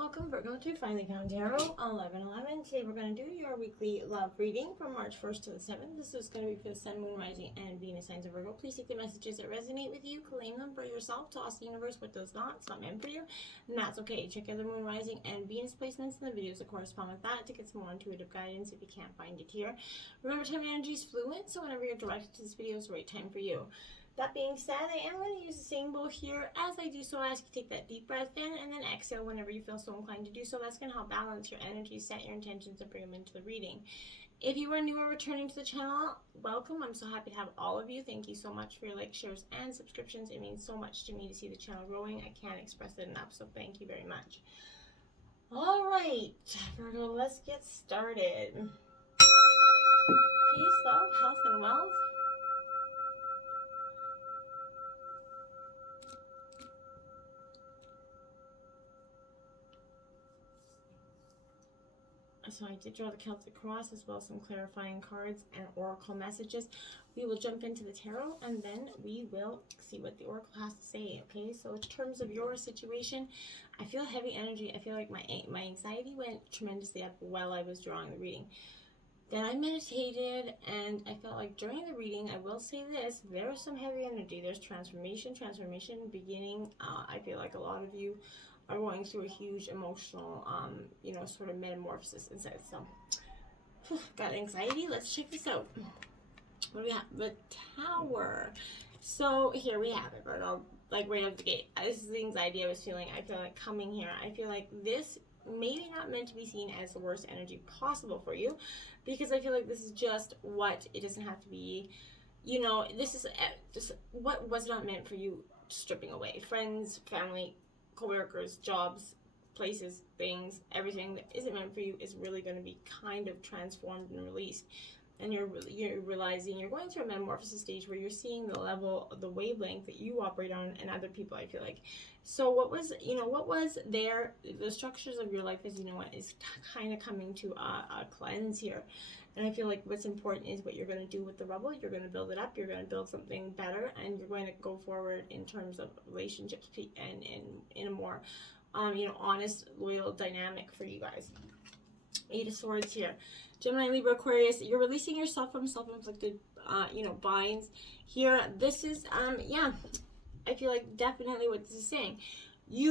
Welcome, Virgo, to Finally Found Tarot 11/11. Today we're going to do your weekly love reading from March 1st to the 7th. This is going to be for the Sun, Moon, Rising, and Venus signs of Virgo. Please take the messages that resonate with you, claim them for yourself, toss the universe what does not. It's not meant for you, and that's okay. Check out the Moon, Rising, and Venus placements in the videos that correspond with that to get some more intuitive guidance if you can't find it here. Remember, time and energy is fluid, so whenever you're directed to this video, it's the right time for you. That being said, I am going to use the same bowl here. As I do so, I ask you to take that deep breath in and then exhale whenever you feel so inclined to do so. That's going to help balance your energy, set your intentions, and bring them into the reading. If you are new or returning to the channel, welcome. I'm so happy to have all of you. Thank you so much for your likes, shares, and subscriptions. It means so much to me to see the channel growing. I can't express it enough, so thank you very much. All right, Virgo, let's get started. Peace, love, health, and wealth. So I did draw the Celtic cross as well as some clarifying cards and oracle messages. We will jump into the tarot and then we will see what the oracle has to say. Okay, so in terms of your situation, I feel heavy energy. I feel like my anxiety went tremendously up while I was drawing the reading. Then I meditated and I felt like during the reading, I will say this, there was some heavy energy. There's transformation beginning. I feel like a lot of you are going through a huge emotional, sort of metamorphosis inside. So, got anxiety. Let's check this out. What do we have? The Tower. So here we have it, Virgo. Like right out the gate. This is the anxiety I was feeling. I feel like coming here. I feel like this maybe not meant to be seen as the worst energy possible for you, because I feel like this is just what it doesn't have to be. You know, this is just what was not meant for you stripping away. Friends, family, co-workers, jobs, places, things, everything that isn't meant for you is really going to be kind of transformed and released. And you're realizing you're going through a metamorphosis stage where you're seeing the level, the wavelength that you operate on and other people, I feel like. So what was there, the structures of your life, as you know it, is kind of coming to a cleanse here. And I feel like what's important is what you're going to do with the rubble. You're going to build it up. You're going to build something better, and you're going to go forward in terms of relationships and in a more, honest, loyal dynamic for you guys. 8 of Swords here. Gemini, Libra, Aquarius, you're releasing yourself from self-inflicted, binds here. This is, I feel like definitely what this is saying. We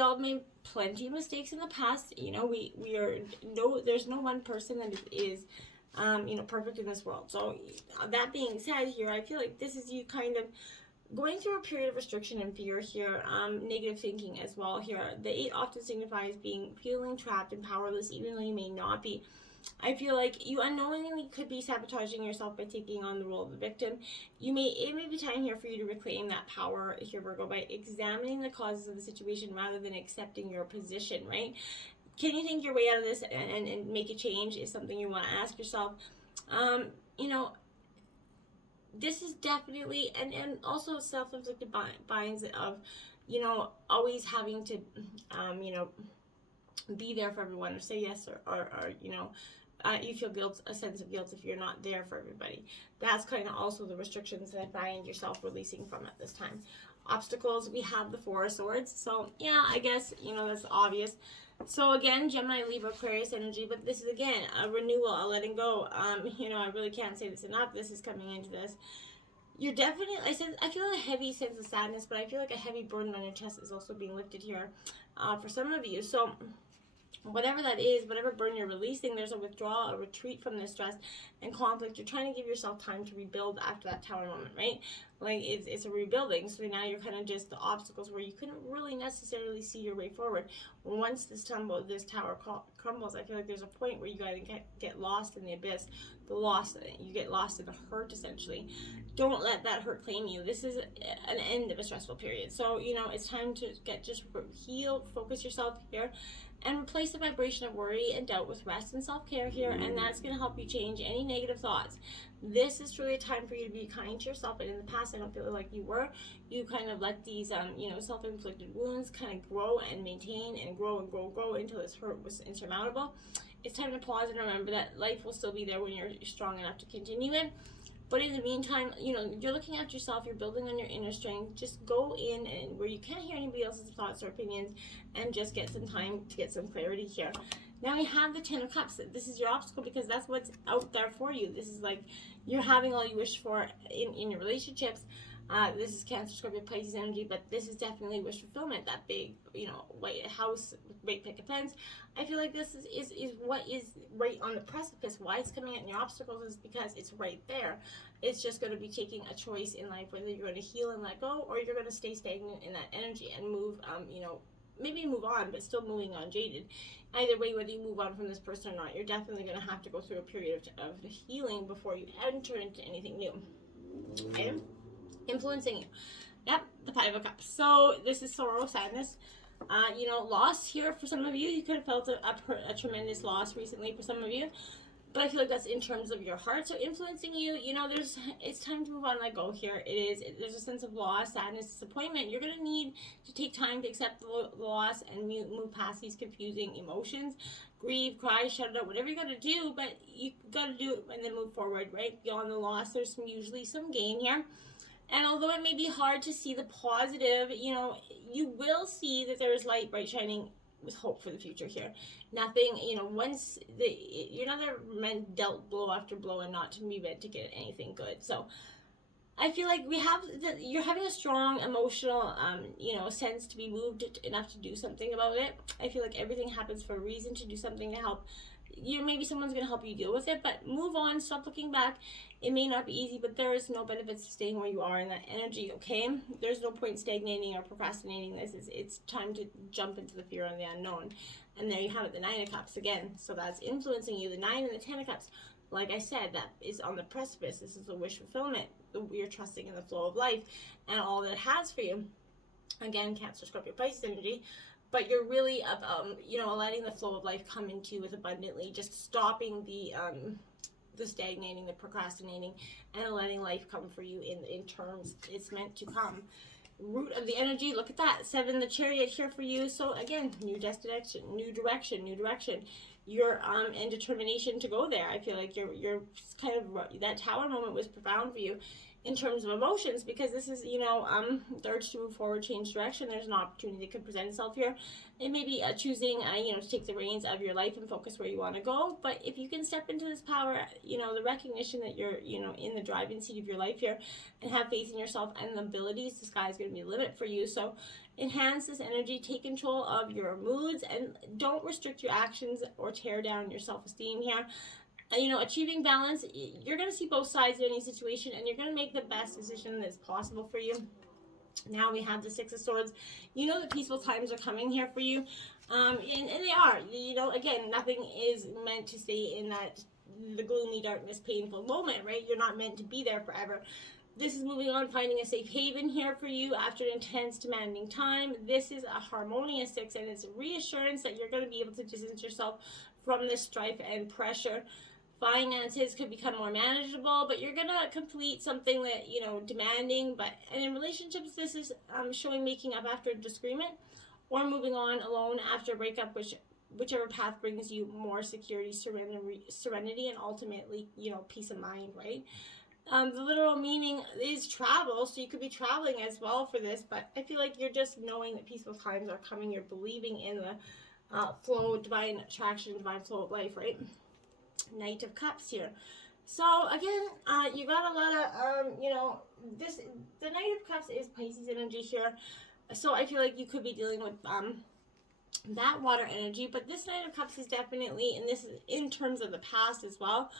all made plenty of mistakes in the past. There's no one person that is perfect in this world. So that being said here, I feel like this is you kind of going through a period of restriction and fear here, negative thinking as well here. The 8 often signifies feeling trapped and powerless, even though you may not be. I feel like you unknowingly could be sabotaging yourself by taking on the role of the victim. It may be time here for you to reclaim that power here, Virgo, by examining the causes of the situation rather than accepting your position, right? Can you think your way out of this and make a change is something you want to ask yourself. This is definitely, and also self-inflicted binds of, always having to, be there for everyone or say yes or you feel a sense of guilt if you're not there for everybody. That's kind of also the restrictions that I find yourself releasing from at this time. Obstacles, we have the 4 of Swords. So yeah, I guess, that's obvious. So again, Gemini, Libra, Aquarius energy, but this is again a renewal, a letting go. I really can't say this enough. This is coming into this. You're definitely, I feel a heavy sense of sadness, but I feel like a heavy burden on your chest is also being lifted here for some of you. So whatever that is, whatever burden you're releasing, there's a withdrawal, a retreat from this stress and conflict. You're trying to give yourself time to rebuild after that Tower moment, right? Like it's a rebuilding. So now you're kind of just the obstacles where you couldn't really necessarily see your way forward. Once this tower crumbles, I feel like there's a point where you gotta get lost in the abyss. You get lost in the hurt, essentially. Don't let that hurt claim you. This is an end of a stressful period. So, it's time to heal, focus yourself here, and replace the vibration of worry and doubt with rest and self-care here, and that's going to help you change any negative thoughts. This is truly a time for you to be kind to yourself, and in the past I don't feel like you were. You kind of let these self-inflicted wounds kind of grow and maintain and grow until this hurt was insurmountable. It's time to pause and remember that life will still be there when you're strong enough to continue it. But in the meantime, you know, you're looking at yourself, you're building on your inner strength. Just go in and where you can't hear anybody else's thoughts or opinions, and just get some time to get some clarity here. Now we have the Ten of Cups. This is your obstacle because that's what's out there for you. This is like you're having all you wish for in your relationships. This is Cancer, Scorpio, Pisces energy, but this is definitely wish fulfillment. That big, you know, white house with great picket fence. I feel like this is what is right on the precipice. Why it's coming at your obstacles is because it's right there. It's just going to be taking a choice in life, whether you're going to heal and let go, or you're going to stay stagnant in that energy and move, you know, maybe move on, but still moving on jaded. Either way, whether you move on from this person or not, you're definitely going to have to go through a period of healing before you enter into anything new. Okay? Influencing you. Yep, the Five of Cups. So this is sorrow, sadness, you know, loss here for some of you. You could have felt a tremendous loss recently for some of you. But I feel like that's in terms of your heart. So influencing you, you know, it's time to move on and let go here. There's a sense of loss, sadness, disappointment. You're going to need to take time to accept the loss and move past these confusing emotions. Grieve, cry, shut it out, whatever you got to do. But you got to do it and then move forward, right? Beyond the loss, there's usually some gain here. And although it may be hard to see the positive, you know, you will see that there is light, bright, shining with hope for the future here. Nothing, you know, you're not meant dealt blow after blow and not to be meant to get anything good. So I feel like you're having a strong emotional, you know, sense to be moved enough to do something about it. I feel like everything happens for a reason, to do something to help. Maybe someone's going to help you deal with it, but move on, stop looking back. It may not be easy, but there is no benefits to staying where you are in that energy, okay? There's no point stagnating or procrastinating this. It's time to jump into the fear and the unknown. And there you have it, the Nine of Cups again. So that's influencing you. The Nine and the Ten of Cups, like I said, that is on the precipice. This is the wish fulfillment. You're trusting in the flow of life and all that it has for you. Again, Cancer, Scorpio, Pisces energy. But you're really, you know, letting the flow of life come into you with abundantly, just stopping the stagnating, the procrastinating, and letting life come for you in terms it's meant to come. Root of the energy, look at that. 7, the Chariot here for you. So again, new destination, new direction. Your and determination to go there. I feel like you're kind of, that Tower moment was profound for you in terms of emotions, because this is, you know, the urge to move forward, change direction. There's an opportunity that could present itself here. It may be choosing, you know, to take the reins of your life and focus where you want to go. But if you can step into this power, you know, the recognition that you're, you know, in the driving seat of your life here, and have faith in yourself and the abilities, the sky is going to be the limit for you. So enhance this energy, take control of your moods, and don't restrict your actions or tear down your self-esteem here. You know, achieving balance, you're going to see both sides of any situation, and you're going to make the best decision that's possible for you. Now we have the Six of Swords. You know that peaceful times are coming here for you, and they are. You know, again, nothing is meant to stay in the gloomy, darkness, painful moment, right? You're not meant to be there forever. This is moving on, finding a safe haven here for you after an intense, demanding time. This is a harmonious 6, and it's a reassurance that you're going to be able to distance yourself from this strife and pressure. Finances could become more manageable, but you're gonna complete something that, you know, demanding. And in relationships, this is showing making up after a disagreement, or moving on alone after a breakup, whichever path brings you more security, serenity, and ultimately, you know, peace of mind, right? The literal meaning is travel, so you could be traveling as well for this. But I feel like you're just knowing that peaceful times are coming. You're believing in the flow, divine attraction, divine flow of life, right? Knight of Cups here. So again, you got a lot of, you know, the Knight of Cups is Pisces energy here. So I feel like you could be dealing with that water energy, but this Knight of Cups is definitely, and this is in terms of the past as well.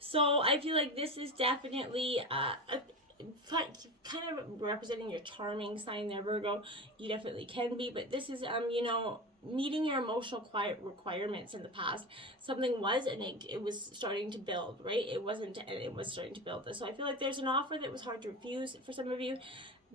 So I feel like this is definitely kind of representing your charming sign there, Virgo. You definitely can be, but this is, you know, meeting your emotional quiet requirements in the past. Something was, and it was starting to build, right? It wasn't, and it was starting to build this. So I feel like there's an offer that was hard to refuse for some of you.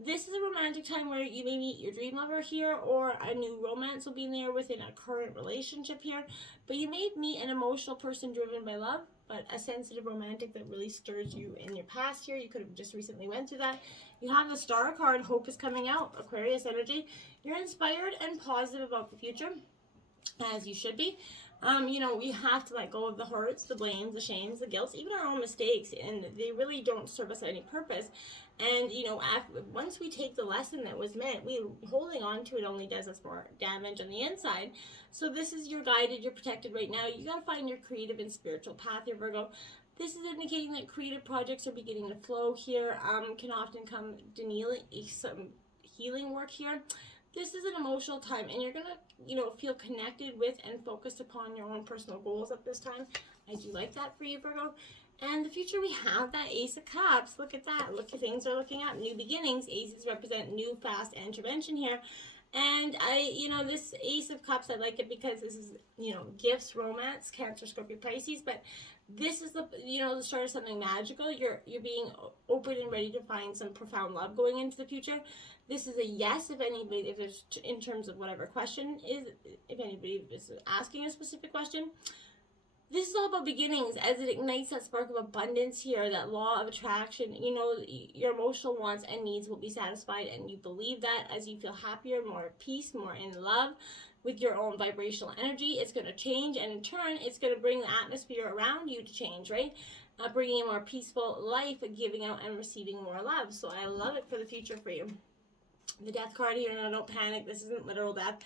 This is a romantic time where you may meet your dream lover here, or a new romance will be in there within a current relationship here. But you may meet an emotional person driven by love, but a sensitive romantic that really stirs you in your past here. You could have just recently went through that. You have the Star card. Hope is coming out. Aquarius energy. You're inspired and positive about the future. as you should be. You know, we have to let go of the hurts, the blames, the shames, the guilt, even our own mistakes, and they really don't serve us any purpose. And, you know, once we take the lesson that was meant, holding on to it only does us more damage on the inside. So this is you're guided, you're protected right now. You got to find your creative and spiritual path here, Virgo. This is indicating that creative projects are beginning to flow here. Can often come some healing work here. This is an emotional time, and you're going to, you know, feel connected with and focused upon your own personal goals at this time. I do like that for you, Virgo. And the future, we have that Ace of Cups. Look at that. Look at things are looking up. New beginnings. Aces represent new, fast intervention here. And you know, this Ace of Cups, I like it because this is, you know, gifts, romance, Cancer, Scorpio, Pisces. But this is the, you know, the start of something magical. You're being open and ready to find some profound love going into the future. This is a yes if anybody, if there's, in terms of whatever question is, if anybody is asking a specific question. This is all about beginnings as it ignites that spark of abundance here, that law of attraction. You know, your emotional wants and needs will be satisfied, and you believe that as you feel happier, more at peace, more in love with your own vibrational energy. It's going to change, and in turn, it's going to bring the atmosphere around you to change, right? Bringing a more peaceful life, giving out and receiving more love. So I love it for the future for you. The Death card here, no, don't panic. This isn't literal death.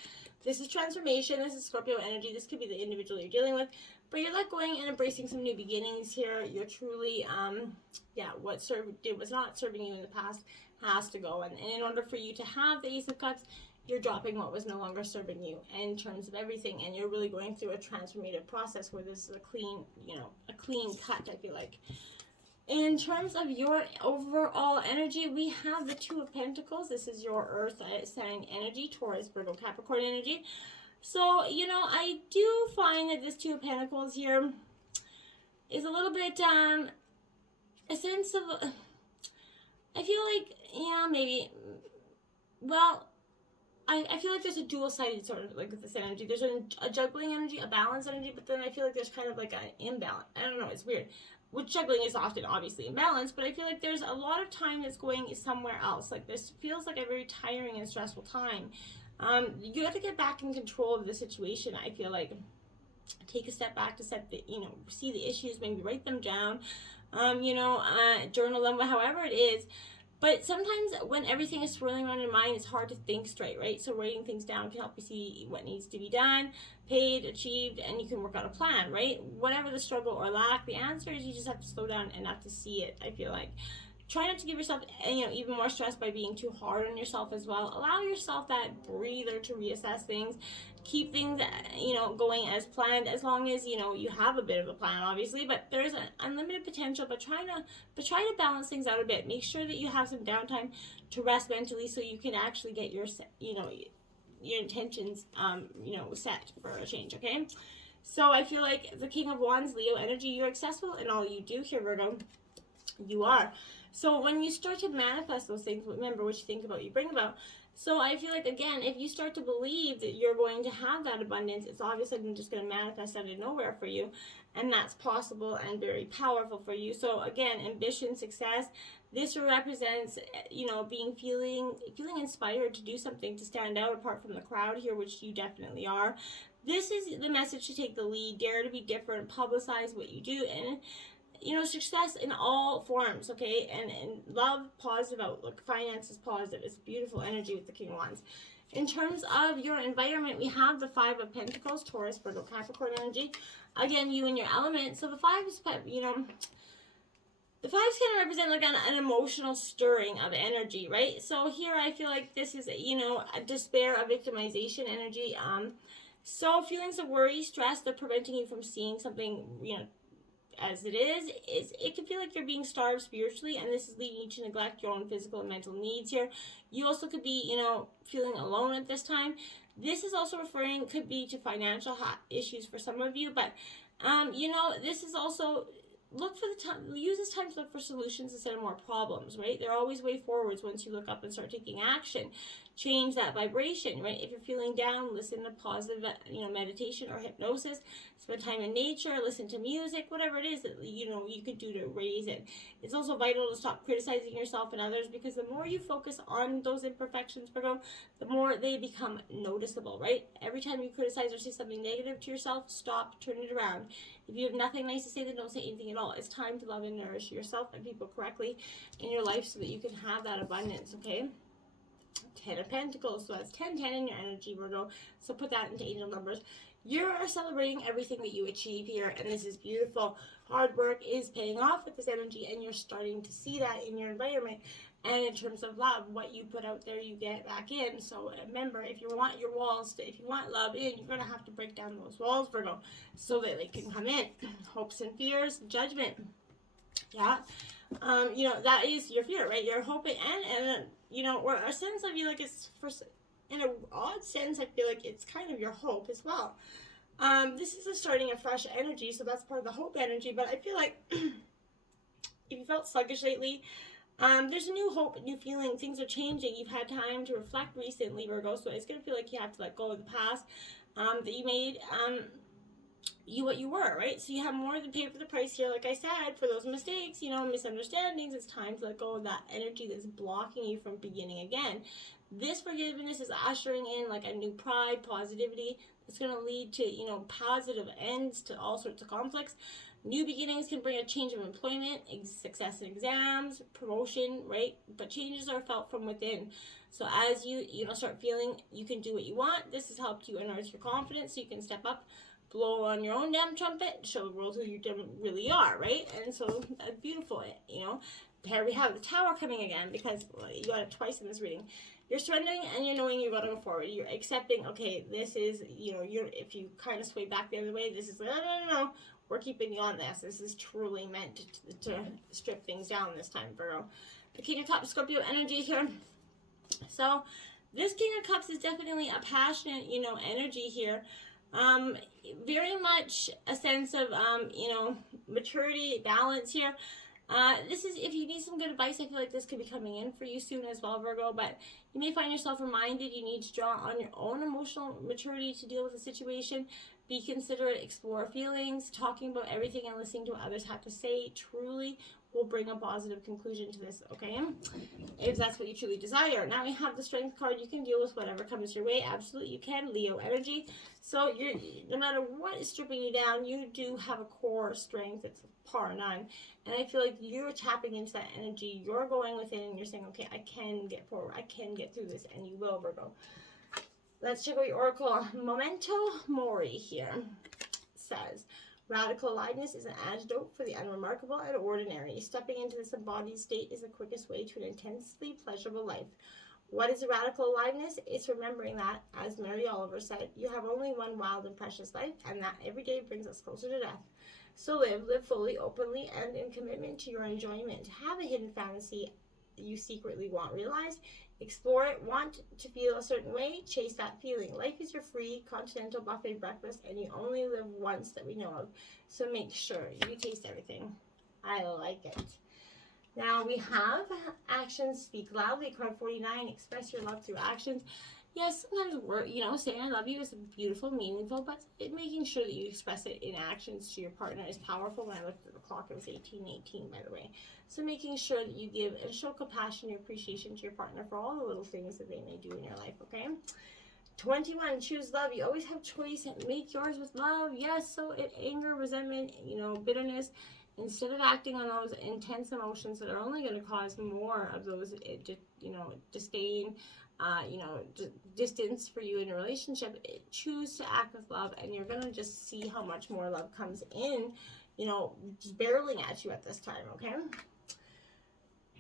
This is transformation. This is Scorpio energy. This could be the individual you're dealing with. But you're let going and embracing some new beginnings here. You're truly, what was not serving you in the past has to go. And in order for you to have the Ace of Cups, you're dropping what was no longer serving you in terms of everything. And you're really going through a transformative process where this is a clean, you know, a clean cut, I feel like. In terms of your overall energy, we have the Two of Pentacles. This is your Earth sign energy, Taurus, Virgo, Capricorn energy. So, you know, I do find that this Two of Pentacles here is a little bit, a sense of, I feel like, yeah, maybe, well, I feel like there's a dual-sided sort of, like, with this energy. There's a juggling energy, a balance energy, but then I feel like there's kind of like an imbalance. I don't know, it's weird. Which juggling is often obviously imbalanced, but I feel like there's a lot of time that's going somewhere else. Like, this feels like a very tiring and stressful time. You have to get back in control of the situation. I feel like take a step back to set the, you know, see the issues, maybe write them down, journal them, however it is. But sometimes when everything is swirling around in your mind, it's hard to think straight, right? So writing things down can help you see what needs to be done, paid, achieved, and you can work out a plan, right? Whatever the struggle or lack, the answer is you just have to slow down enough to see it, I feel like. Try not to give yourself, even more stress by being too hard on yourself as well. Allow yourself that breather to reassess things. Keep things, going as planned, as long as, you have a bit of a plan, obviously, but there's an unlimited potential, but try to balance things out a bit. Make sure that you have some downtime to rest mentally so you can actually get your intentions, set for a change, okay? So I feel like the King of Wands, Leo energy, you're successful in all you do here, Virgo. You are. So when you start to manifest those things, remember what you think about, you bring about. So I feel like, again, if you start to believe that you're going to have that abundance, it's obviously just going to manifest out of nowhere for you. And that's possible and very powerful for you. So again, ambition, success, this represents, feeling inspired to do something, to stand out apart from the crowd here, which you definitely are. This is the message to take the lead, dare to be different, publicize what you do, and success in all forms, okay? And love, positive outlook, finances, positive. It's beautiful energy with the King of Wands. In terms of your environment, we have the Five of Pentacles, Taurus, Virgo, Capricorn energy. Again, you and your element. So the Five is, the Five's kind of represent like an emotional stirring of energy, right? So here I feel like this is, a despair, a victimization energy. So feelings of worry, stress, they're preventing you from seeing something, as it is, it can feel like you're being starved spiritually, and this is leading you to neglect your own physical and mental needs here. You also could be, feeling alone at this time. This is also could be to financial issues for some of you, but, this is also, use this time to look for solutions instead of more problems, right? There are always way forwards once you look up and start taking action. change that vibration, right? If you're feeling down, listen to positive, meditation or hypnosis. Spend time in nature, listen to music, whatever it is that you could do to raise it. It's also vital to stop criticizing yourself and others, because the more you focus on those imperfections, Virgo, the more they become noticeable, right? Every time you criticize or say something negative to yourself, stop, turn it around. If you have nothing nice to say, then don't say anything at all. It's time to love and nourish yourself and people correctly in your life so that you can have that abundance, okay? 10 of Pentacles, so that's 1010 in your energy, Virgo. So put that into angel numbers. You are celebrating everything that you achieve here, and this is beautiful. Hard work is paying off with this energy, and you're starting to see that in your environment. And in terms of love, what you put out there, you get back in. So remember, if you want your walls, if you want love in, you're going to have to break down those walls, Virgo, so that they can come in. Hopes and fears, judgment. Yeah. That is your fear, right? You're hoping, and or a sense of you, like, it's for, in an odd sense, I feel like it's kind of your hope as well. This is a starting a fresh energy, so that's part of the hope energy, but I feel like if you felt sluggish lately, there's a new hope, a new feeling, things are changing, you've had time to reflect recently, Virgo, so it's going to feel like you have to let go of the past, that you made, what you were, right? So you have more than paid for the price here, like I said, for those mistakes, misunderstandings. It's time to let go of that energy that's blocking you from beginning again. This forgiveness is ushering in like a new pride, positivity. It's going to lead to, positive ends to all sorts of conflicts. New beginnings can bring a change of employment, success in exams, promotion, right? But changes are felt from within. So as you start feeling you can do what you want, this has helped you unearth your confidence so you can step up, blow on your own damn trumpet, show the world who you really are, right? And so that's beautiful, Here we have the Tower coming again, because you got it twice in this reading. You're surrendering and you're knowing you're going to go forward. You're accepting, okay, this is, if you kind of sway back the other way, this is, no, we're keeping you on this. This is truly meant to strip things down this time, Virgo. The King of Cups, Scorpio energy here. So this King of Cups is definitely a passionate, energy here. Very much a sense of, maturity, balance here. This is, if you need some good advice, I feel like this could be coming in for you soon as well, Virgo, but you may find yourself reminded you need to draw on your own emotional maturity to deal with the situation. Be considerate, explore feelings, talking about everything and listening to what others have to say truly will bring a positive conclusion to this, okay? If that's what you truly desire. Now we have the Strength card. You can deal with whatever comes your way. Absolutely, you can. Leo energy. So no matter what is stripping you down, you do have a core strength. It's par 9. And I feel like you're tapping into that energy. You're going within and you're saying, okay, I can get forward. I can get through this. And you will, Virgo. Let's check out your oracle. Memento Mori here says, radical aliveness is an antidote for the unremarkable and ordinary. Stepping into this embodied state is the quickest way to an intensely pleasurable life. What is radical aliveness? It's remembering that, as Mary Oliver said, you have only one wild and precious life, and that every day brings us closer to death. So live fully, openly, and in commitment to your enjoyment. Have a hidden fantasy you secretly want realized. Explore it. Want to feel a certain way? Chase that feeling. Life is your free continental buffet breakfast, and you only live once that we know of. So make sure you taste everything. I like it. Now we have actions speak loudly. Card 49. Express your love through actions. Yes, sometimes saying I love you is beautiful, meaningful, but making sure that you express it in actions to your partner is powerful. When I looked at the clock, it was 18:18, by the way. So making sure that you give and show compassion and appreciation to your partner for all the little things that they may do in your life, okay? 21, choose love. You always have choice. Make yours with love. Yes, so anger, resentment, bitterness, instead of acting on those intense emotions that are only going to cause more of those, disdain, distance for you in a relationship, choose to act with love, and you're going to just see how much more love comes in, just barreling at you at this time, okay?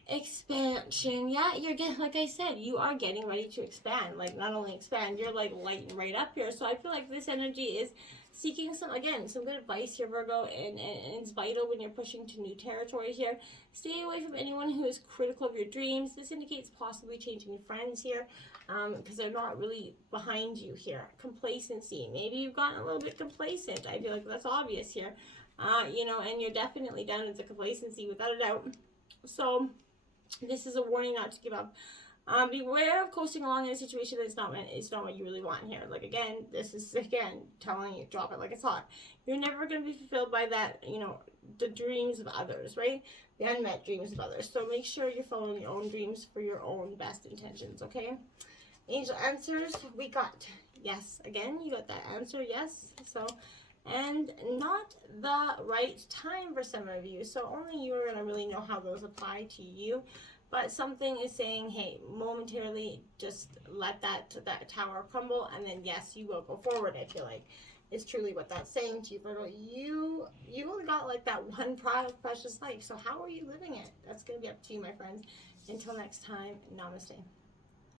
Expansion. Yeah, you're getting, like I said, you are getting ready to expand. Like, not only expand, you're like lighting right up here. So I feel like this energy is seeking some good advice here, Virgo, and it's vital when you're pushing to new territory here. Stay away from anyone who is critical of your dreams. This indicates possibly changing friends here, because they're not really behind you here. Complacency. Maybe you've gotten a little bit complacent. I feel like that's obvious here. And you're definitely down into complacency without a doubt. So this is a warning not to give up. Beware of coasting along in a situation that's it's not what you really want here. Like, again, this is, again, telling you, drop it like it's hot. You're never going to be fulfilled by that, you know, the dreams of others, right? The unmet dreams of others. So make sure you're following your own dreams for your own best intentions, okay? Angel answers, we got yes. Again, you got that answer, yes. So, and not the right time for some of you. So only you're going to really know how those apply to you. But something is saying, hey, momentarily, just let that tower crumble, and then yes, you will go forward. I feel like is truly what that's saying to you, Virgo. You only got like that one precious life. So how are you living it? That's gonna be up to you, my friends. Until next time, namaste.